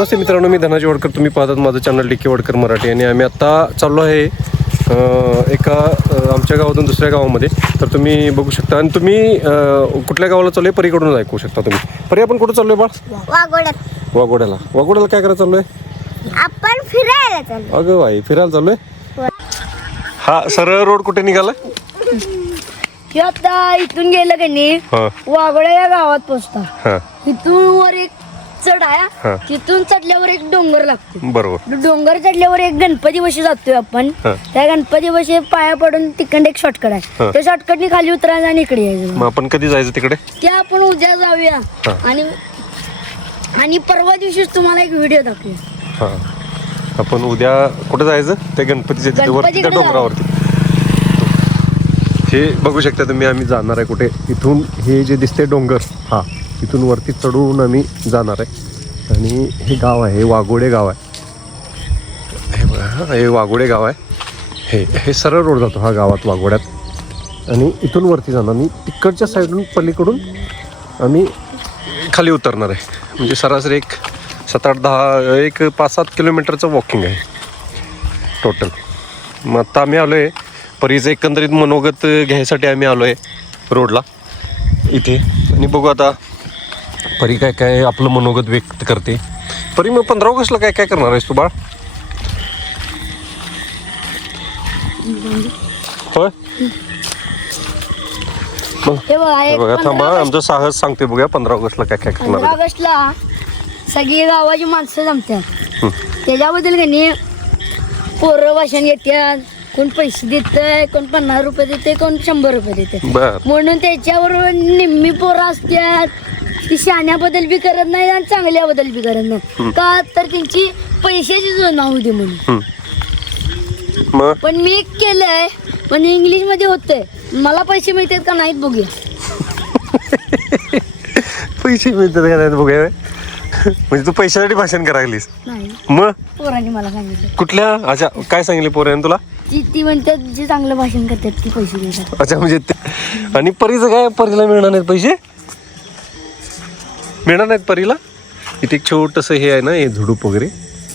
नमस्ते मित्रांनो मी धनाजी वडकर. तुम्ही पाहतात माझं channel D K Wadkar Marathi. आणि आम्ही आत्ता चाललो आहे एका आमच्या गावातून दुसऱ्या गावामध्ये. तर तुम्ही बघू शकता. आणि तुम्ही कुठल्या गावाला चालू आहे परीकडून ऐकू शकता तुम्ही. परी आपण कुठं चाललो आहे बाळ वाघोड्याला. वाघोड्याला काय करायला चाललो आहे आपण फिरायला अगं बाई फिरायला चाललो आहे हा सरळ रोड कुठे निघाला? आता इथून गेलं का नाही हां. वाघोड्या या गावात पोचता. हां. इथून वर एक चढ हा. आहे तिथून चढल्यावर एक डोंगर लागतो. बरोबर. डोंगर चढल्यावर एक गणपती बशी जातोय आपण. हा. त्या गणपती बशी पाया पडून तिकडे एक शॉर्टकट आहे. त्या शॉर्टकटने खाली उतरायचं आणि इकडे यायचं. मग आपण कधी जायचं तिकडे? ते आपण उद्या जाऊया. हा. आणि आणि परवा दिवशीच तुम्हाला एक व्हिडिओ दाखवूया. हां. आपण उद्या कुठं जायचं? त्या गणपतीच्या तिथे वरती त्या गणपतीकडे डोंगरावरती. हे बघू शकता तुम्ही आम्ही जाणार आहे कुठे? इथून हे जे दिसते डोंगर हा. इथून वरती चढून आम्ही जाणार आहे. आणि हे गाव आहे हे वाघोडे गाव आहे. हे बघा हे वाघोडे गाव आहे. हे हे सरळ रोड जातो हा गावात वाघोड्यात. आणि इथून वरती जाणार. आणि तिकडच्या साईडून पलीकडून आम्ही खाली उतरणार आहे. म्हणजे सरासरी एक सात आठ दहा एक पाच सात किलोमीटरचं वॉकिंग आहे. टोटल मग आता आम्ही आलो आहे परीचं एकंदरीत मनोगत घ्यायसाठी आम्ही आलो आहे रोडला. इथे. आणि बघू आता परी काय काय आपलं मनोगत व्यक्त करते. परी मग पंधरा ऑगस्टला काय काय करणार आहेस तू बाळ? होय? मग हे बघा हे एक बघा थांबा आमचं साहस सांगते बघूया पंधरा ऑगस्टला काय काय करणार पंधरा आहे. ऑगस्टला सगळी गावाची माणसं जमतात. त्याच्याबद्दल का नाही पोरं भाषण येतात कोण पैसे देतंय कोण पन्नास रुपये देते कोण शंभर रुपये देते बर. म्हणून त्याच्यावर निम्मी पोरं असतात ती शहाण्याबद्दल बी करत नाही आणि चांगल्याबद्दल बी करत नाही. का तर त्यांची पैशाची जुळणा होऊ दे म्हणून. मग? पण मी केलंय पण इंग्लिशमध्ये होतंय. मला पैसे मिळतात का नाहीत बघूया. पैसे मिळतात का नाही बघूया म्हणजे तू पैशासाठी भाषण करायलीस नाही. मग? पोरांनी मला सांगितलं. कुठल्या? अच्छा काय सांगितले पोऱ्याने तुला? ती ती म्हणतात जे चांगलं भाषण करतात ती पैसे देतात. अच्छा म्हणजे ते आणि परीचं काय? परीला मिळणार नाहीत पैसे? मिळणार नाहीत परीला? इथे एक छोटंसं हे आहे ना हे झुडूप वगैरे.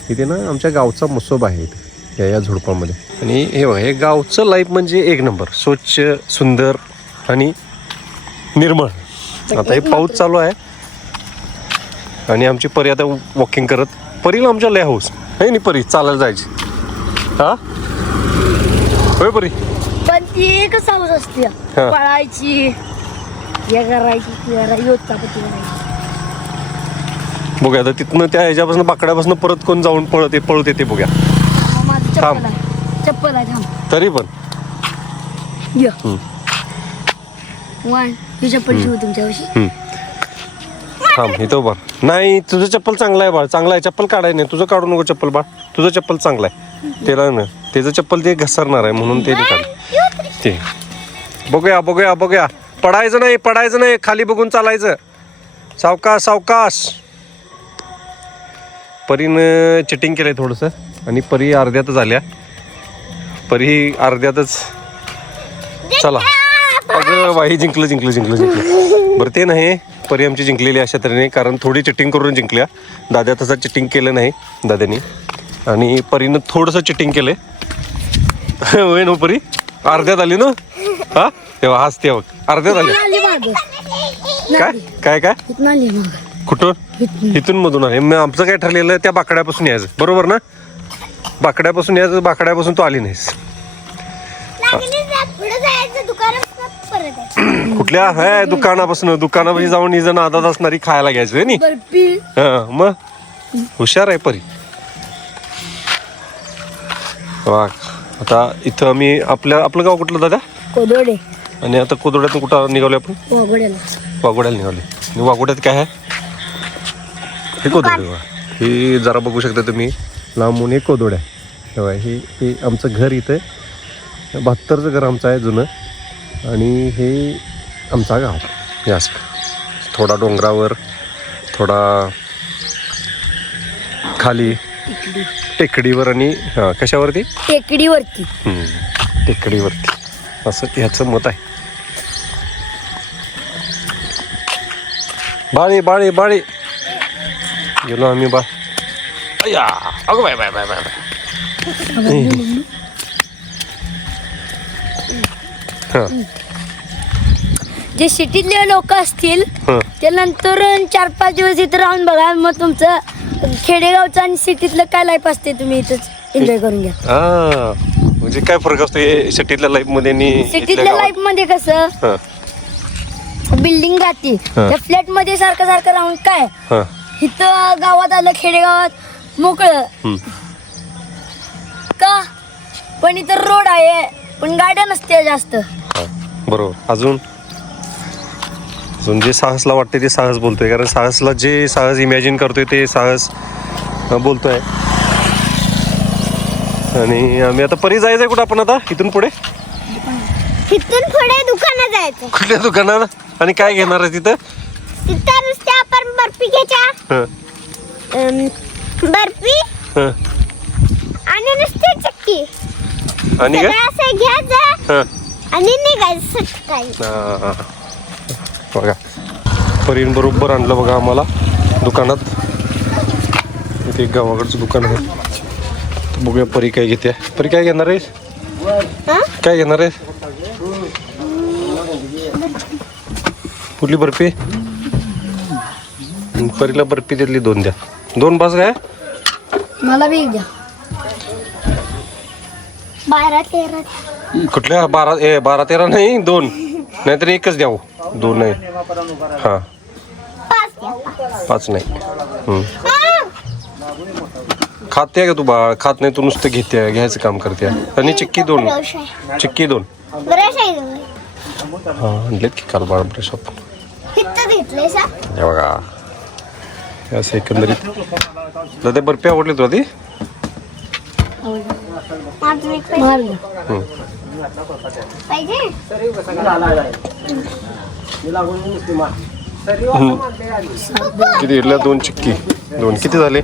इथे ना आमच्या गावचा मसोबा आहे इथे या या झुडपामध्ये. आणि हे बघा हे गावचं लाईफ म्हणजे एक नंबर स्वच्छ सुंदर आणि निर्मळ. आता हे पाऊस चालू आहे. आणि आमची परी आता वॉकिंग करत. परीला आमच्या लय हाऊस आहे नाही परी? चालायला जायची. हा? होय परी? पण ती एकच हाऊस असते. पळायची हे करायची ती करायची योचापती करायची. बघूया. आता तिथनं त्या ह्याच्यापासून बाकड्यापासून परत कोण जाऊन पळत पळत येते बघूया. थांब. चप्पल आहे थांब. तरी पण. घ्या हम्म. वन ही चप्पल शिवू तुमच्यापाशी. हम्म. थांब इथं उभा नाही तुझं चप्पल चांगलं आहे बाळ. चांगलं आहे. चप्पल काढाय नाही. तुझं काढू नको चप्पल बाळ. तुझं चप्पल चांगलं आहे. त्याला ना त्याचं चप्पल ते घसरणार आहे म्हणून ते नाही काढ ते. बघूया बघूया बघूया. पडायचं नाही पडायचं नाही. खाली बघून चालायचं. सावकाश सावकाश. परीनं चिटिंग केलंय थोडंसं आणि परी अर्ध्यातच आल्या परी अर्ध्यातच चला. अगं बाई जिंकलं जिंकलं जिंकलं जिंकलं. बरं ते नाही. परी आमची जिंकलेली अशा तऱ्हेने कारण थोडी चिटिंग करून जिंकल्या. दाद्या तसं चिटिंग केलं नाही दाद्यानी आणि परीनं थोडंसं चिटिंग केलंय. होय ना परी? अर्ध्यात आली ना? हा? तेव्हा हसते बघ. अर्ध्यात आली. काय? काय काय? कुठून? इथून मधून आहे. मग आमचं काय ठरलेलं आहे त्या बाकड्यापासून यायचं. बरोबर ना? बाकड्यापासून यायचं बाकड्यापासून तू आली नाहीस. पुढे जायचं दुकानात परत आहे कुठल्या? है दुकानापासून दुकानापाशी जाऊन ही जण आदात असणारी खायला घ्यायचं आहे नी? हा मग? हुशार आहे परी. वा आता इथं आम्ही आपल्या आपलं गाव कुठलं दादा? कोदोडे. आणि आता कोदोड्यातून कुठं निघालो आपण? वाघोड्याला. वाघोड्याला निघाले आणि वाघोड्यात काय आहे? हे कोदोडे हे जरा बघू शकता तुम्ही लांबून हे कोदोड्या तेव्हा हे हे आमचं घर इथं. बहात्तरचं घर आमचं आहे जुनं. आणि हे आमचा गाव. असं थोडा डोंगरावर थोडा खाली टेकडीवर आणि हां कशावरती? टेकडीवरती. टेकडीवरती. असं ह्याचं मत आहे. बाळे बाळे बाळे. गेलो आम्ही बा. अगं bye bye bye bye bye हां. जे सिटीतले लोक असतील हां. ते नंतर चार पाच दिवस इथं राहून बघा मग तुमचं खेडेगावचं आणि सिटीतलं काय लाईफ असते तुम्ही इथंच एन्जॉय करून घ्या. म्हणजे काय फरक असतो हे सिटीतल्या लाईफमध्ये इथल्या सिटीतल्या गावात? लाईफमध्ये कसं? हां, बिल्डिंग राहते. त्या फ्लॅटमध्ये सारखं सारखं राहून काय? हां, इथं गावात आलं खेडेगावात मोकळं. का? पण इथं रोड आहे पण गाड्या नसते जास्त. बरोबर. अजून? अजून जे साहसला वाटते ते साहस बोलतोय कारण साहसला जे साहस इमॅजिन करतोय ते साहस बोलतोय. आणि आम्ही आता परी जायचंय कुठं आपण आता? इथून पुढे? तिथून पुढे दुकानात जायचं कुठल्या दुकानात आणि काय घेणार आहे तिथं? तिथं नुसते आपण बर्फी घ्यायच्या. हं, अम, बर्फी हं. आणि नुसते चक्की. आणि काय? सगळं असं घ्यायचं हं. आणि निघायचं सकाळी. हा. बघा परीन बरोबर आणलं बघा आम्हाला दुकानात. इथे एक गावाकडचं दुकान आहे. बघूया परी काय घेते. परी काय घेणार आहेस? हं? काय घेणार आहेस? कुठली बर्फी? परीला बर्फी त्यातली दोन द्या. दोन बस काय? मला बी एक द्या. बारा तेरा. कुठल्या? बारा ए बारा तेरा नाही दोन. नाहीतर एकच द्यावं दोन नाही. हां. पाच द्या नाही. हं. हं. खाते का तू बाळ? खात नाही तू नुसतं घेते घ्यायचं काम करते. आणि चिक्की दोन. ब्रश आहे. चिक्की दोन. ब्रश आहे हा आणलेत की काल बाळ ब्रश आपण? सा हे? बघा. हे असं एकंदरीत. तुला ते बर्फी आवडली तुला ती. किती घेतल्या दोन चिक्की. दोन. किती झाले?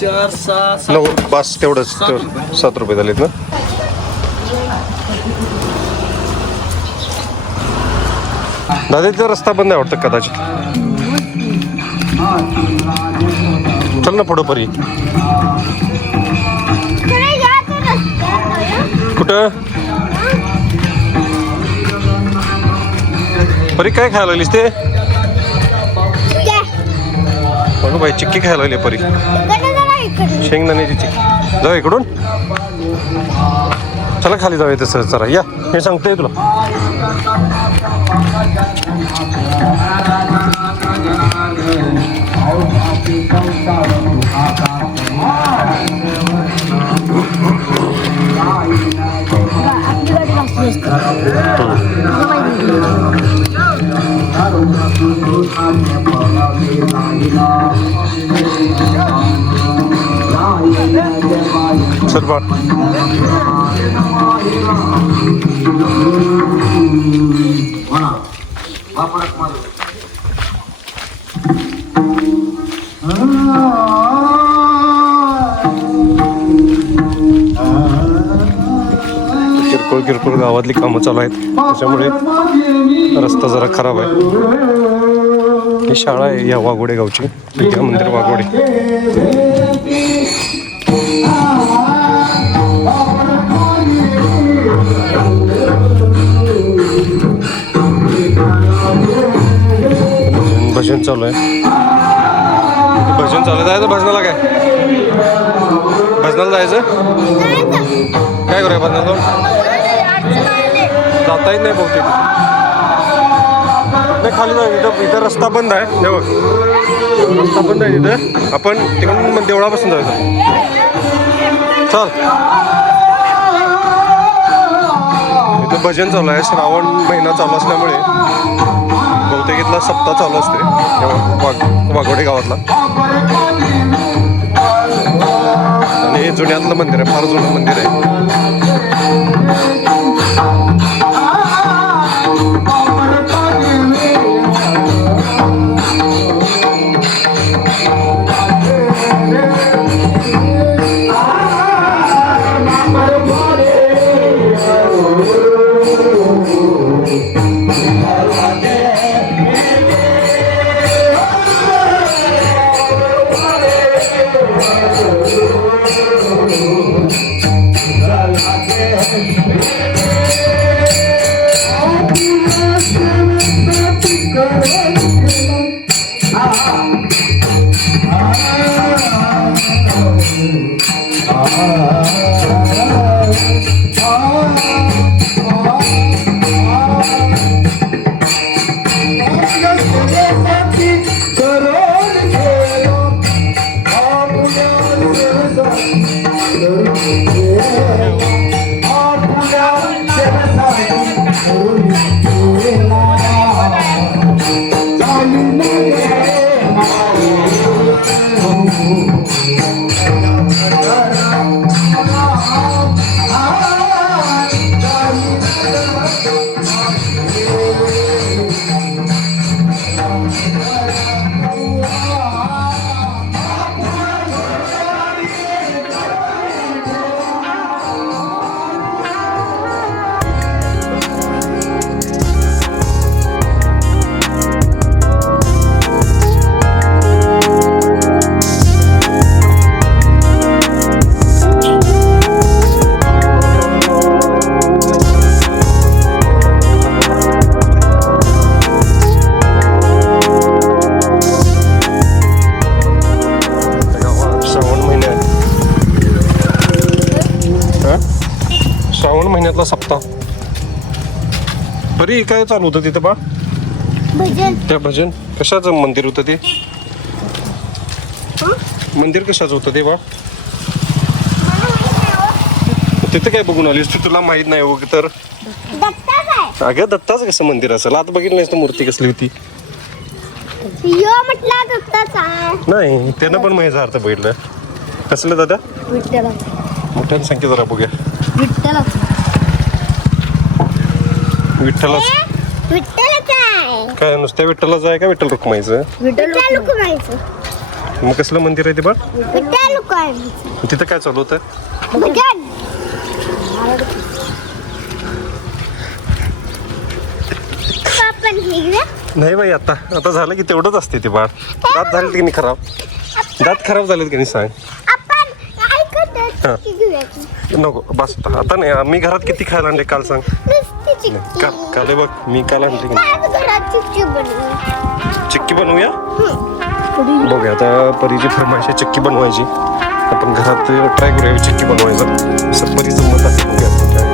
चार सहा सात नऊ. बस तेवढंच. तेवढं. सात रुपये झालेत ना? दादा तिथं रस्ता बंद आहे वाटतं कदाचित चल ना पुढं परी. कुठं परी काय खायला लागलीस ते. बघ बाई चिक्की खायला लागली परी. शेंगदाण्याची चिक्की जाऊ इकडून चला खाली जाऊया तसं जरा या हे सांगतोय तुला आपली किरकोळ किरकोळ गावातली कामं चालू आहेत. त्याच्यामुळे रस्ता जरा खराब आहे. ही शाळा आहे या वाघोडे गावची. विद्या मंदिर वाघोडे. भजन चालू आहे. भजन चालू आहे. जायचं भजनाला काय? भजनाला जायचं? काय करूया भजनाला? जाता येत नाही बहुतेक. नाही खाली जाऊ इथं इथं रस्ता बंद आहे. देव रस्ता बंद आहे तिथं. आपण तिकडून देवळापासून जायचं चल. इथं भजन चालू आहे. श्रावण महिना चालू असल्यामुळे. बहुतेक इथला सप्ताह चालू असते वाघ वाघोडे गावातला. आणि हे जुन्यातलं मंदिर आहे फार जुनं मंदिर आहे. बरी काय चालू होतं तिथं बा भजन. त्या भजन? कशाचं मंदिर होतं ते? मंदिर कशाचं होतं ते बा तिथे काय बघून आलीस? तू तुला माहीत नाही हो तर. अगं दत्ताचं कसं मंदिर असेल आता बघितलं नाहीस तर मूर्ती कसली होती? यो म्हटला दत्ताच आहे. नाही त्यानं पण माझ्या अर्थ बघितलं. कसलं दादा? विठ्ठला. मोठ्यानं सांगते जरा बघूया. विठ्ठला. विठ्ठलाच. विठ्ठलच आहे. काय नुसत्या विठ्ठलाचं आहे का विठ्ठल रुक्माईचं? विठ्ठल मग कसलं मंदिर आहे ते बा विठ्ठल लुकमायचं तिथं काय चालू होतं? भजन. आपण हिरव्या नाही बाई आता आता झालं की तेवढंच असते ते बाळ. दात झालेत की नाही खराब? दात खराब झालेत की नाही सांग? आपण ऐकत हा. नको बस आता. आता नाही आम्ही घरात किती खायला आणले काल सांग. नुसती का काल बघ मी काल चिक्की बनवूया? बघूया आता परीची फरमाईश आहे चिक्की बनवायची. आपण घरात ट्राय करूया चिक्की बनवायचं. असं परीचं मत आहे.